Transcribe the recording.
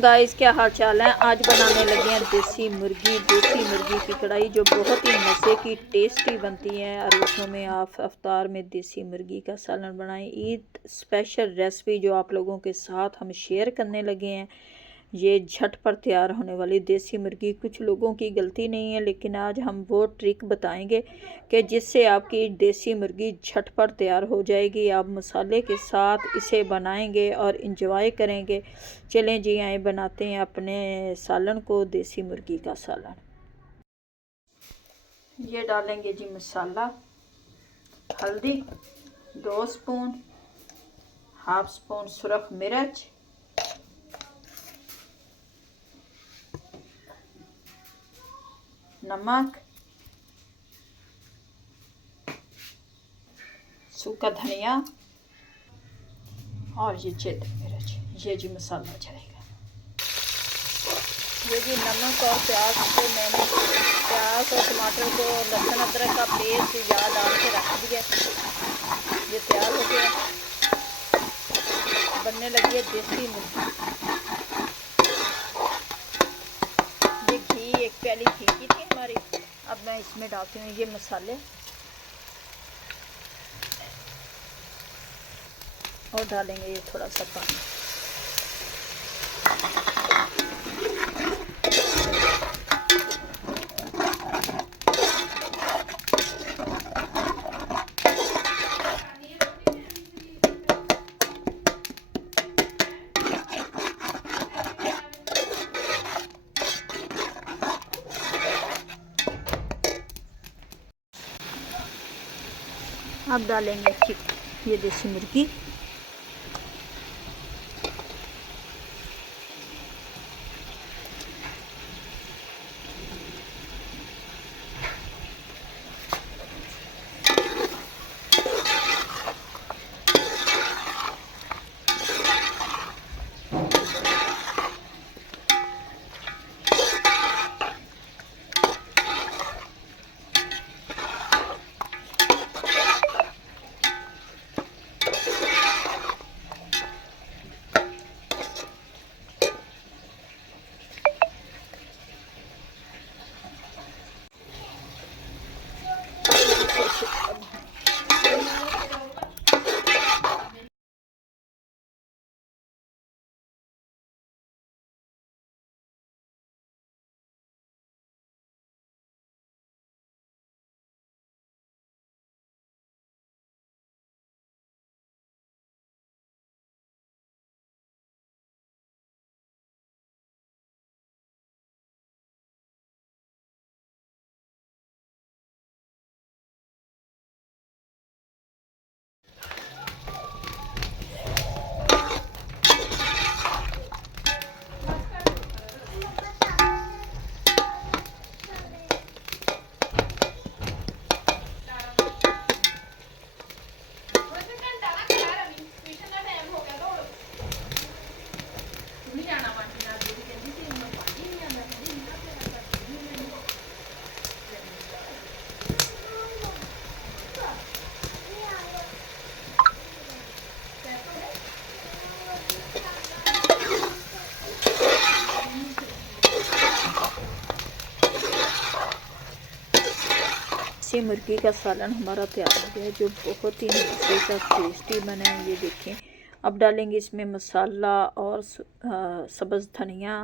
Guys क्या हाल चाल है। आज बनाने लगे हैं देसी मुर्गी की कढ़ाई, जो बहुत ही मज़े की टेस्टी बनती है। और उसमें आप अफ्तार में देसी मुर्गी का सालन बनाएं। ईद स्पेशल रेसिपी जो आप लोगों के साथ हम शेयर करने लगे हैं। ये झटपट तैयार होने वाली देसी मुर्गी, कुछ लोगों की गलती नहीं है, लेकिन आज हम वो ट्रिक बताएंगे कि जिससे आपकी देसी मुर्गी झटपट तैयार हो जाएगी। आप मसाले के साथ इसे बनाएंगे और इंजॉय करेंगे। चलें जी, आए बनाते हैं अपने सालन को, देसी मुर्गी का सालन। ये डालेंगे जी मसाला, हल्दी 2 स्पून, हाफ स्पून सुरख मिर्च, नमक, सूखा धनिया और ये जेद मिर्च। ये जी मसाला जाएगा। ये जी नमक और प्याज को मैंने प्याज और टमाटर को लहसुन अदरक का पेस्ट या डाल के रख दिया। ये तैयार हो गया, बनने लगी है देसी मुर्गी। ये घी 1 प्याली घी की थी हमारी। अब मैं इसमें डालती हूँ ये मसाले और डालेंगे ये थोड़ा सा पानी। अब डालेंगे ये देसी मुर्गी। देसी मुर्गी का सालन हमारा तैयार हो गया है, जो बहुत ही मज़ेदार टेस्टी बना है। ये देखें। अब डालेंगे इसमें मसाला और सब्ज़ धनिया,